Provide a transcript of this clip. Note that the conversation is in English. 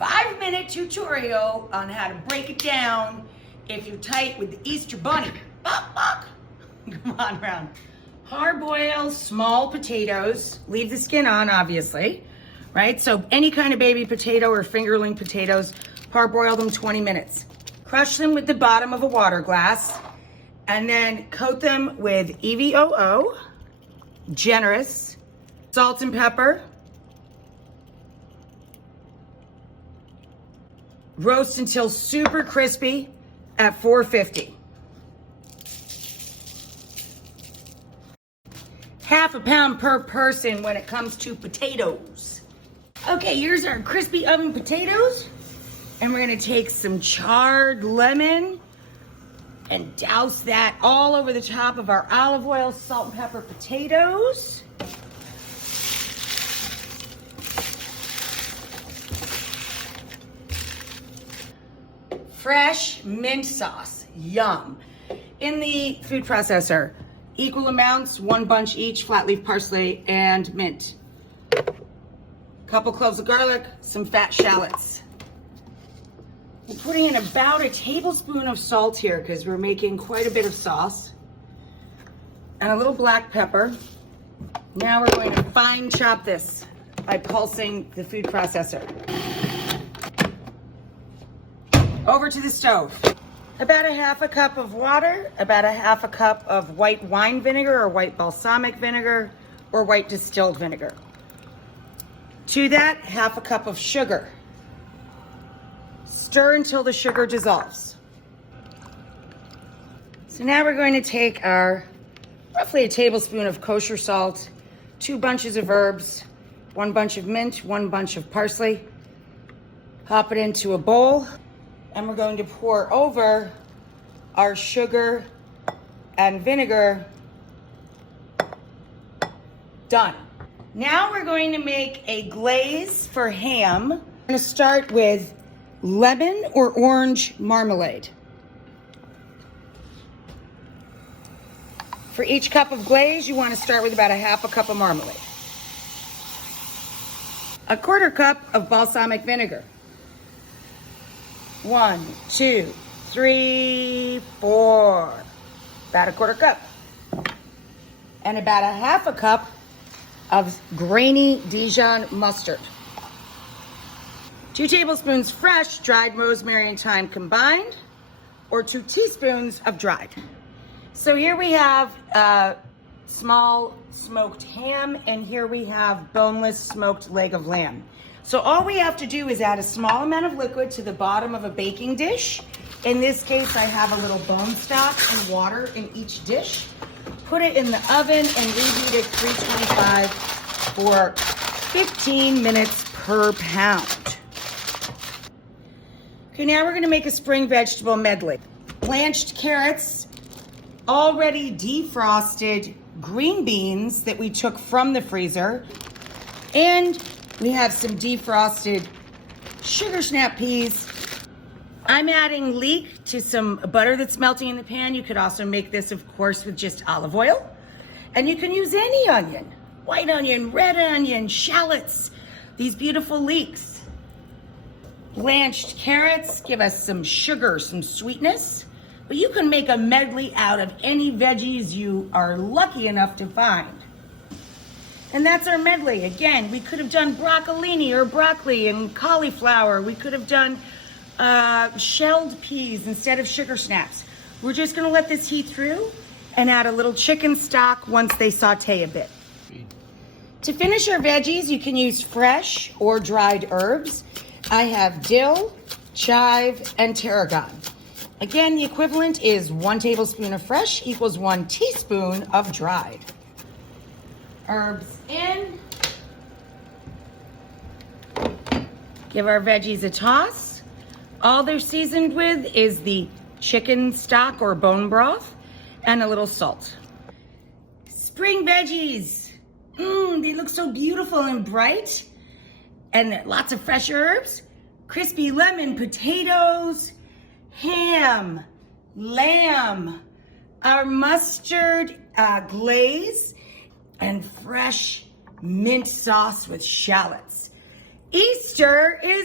5-minute tutorial on how to break it down if you're tight with the Easter Bunny. Bok, bok. Come on, round. Parboil small potatoes. Leave the skin on, obviously, right? So any kind of baby potato or fingerling potatoes, parboil them 20 minutes. Crush them with the bottom of a water glass and then coat them with EVOO, generous, salt and pepper. Roast until super crispy at 450. Half a pound per person when it comes to potatoes. Okay, here's our crispy oven potatoes. And we're gonna take some charred lemon and douse that all over the top of our olive oil, salt and pepper potatoes. Fresh mint sauce, yum. In the food processor, equal amounts, 1 bunch each, flat leaf parsley and mint. Couple cloves of garlic, some fat shallots. We're putting in about a tablespoon of salt here because we're making quite a bit of sauce. And a little black pepper. Now we're going to fine chop this by pulsing the food processor. Over to the stove. About a half a cup of water, about a half a cup of white wine vinegar or white balsamic vinegar or white distilled vinegar. To that, half a cup of sugar. Stir until the sugar dissolves. So now we're going to take our roughly a tablespoon of kosher salt, 2 bunches of herbs, 1 bunch of mint, 1 bunch of parsley. Pop it into a bowl. And we're going to pour over our sugar and vinegar. Done. Now we're going to make a glaze for ham. I'm going to start with lemon or orange marmalade. For each cup of glaze, you want to start with about a half a cup of marmalade. A 1/4 cup of balsamic vinegar. 1, 2, 3, 4. About a 1/4 cup. And about a half a cup of grainy Dijon mustard. 2 tablespoons fresh dried rosemary and thyme combined, or 2 teaspoons of dried. So here we have small smoked ham, and here we have boneless smoked leg of lamb. So all we have to do is add a small amount of liquid to the bottom of a baking dish. In this case, I have a little bone stock and water in each dish. Put it in the oven and reheat at 325 for 15 minutes per pound. Okay, now we're gonna make a spring vegetable medley. Blanched carrots, already defrosted green beans that we took from the freezer, and we have some defrosted sugar snap peas. I'm adding leek to some butter that's melting in the pan. You could also make this, of course, with just olive oil. And you can use any onion, white onion, red onion, shallots, these beautiful leeks. Blanched carrots give us some sugar, some sweetness. But you can make a medley out of any veggies you are lucky enough to find. And that's our medley. Again, we could have done broccolini or broccoli and cauliflower. We could have done shelled peas instead of sugar snaps. We're just gonna let this heat through and add a little chicken stock once they saute a bit. To finish our veggies, you can use fresh or dried herbs. I have dill, chive, and tarragon. Again, the equivalent is 1 tablespoon of fresh equals 1 teaspoon of dried. Herbs in. Give our veggies a toss. All they're seasoned with is the chicken stock or bone broth and a little salt. Spring veggies. They look so beautiful and bright. And lots of fresh herbs. Crispy lemon potatoes, ham, lamb, our mustard glaze, and fresh mint sauce with shallots. Easter is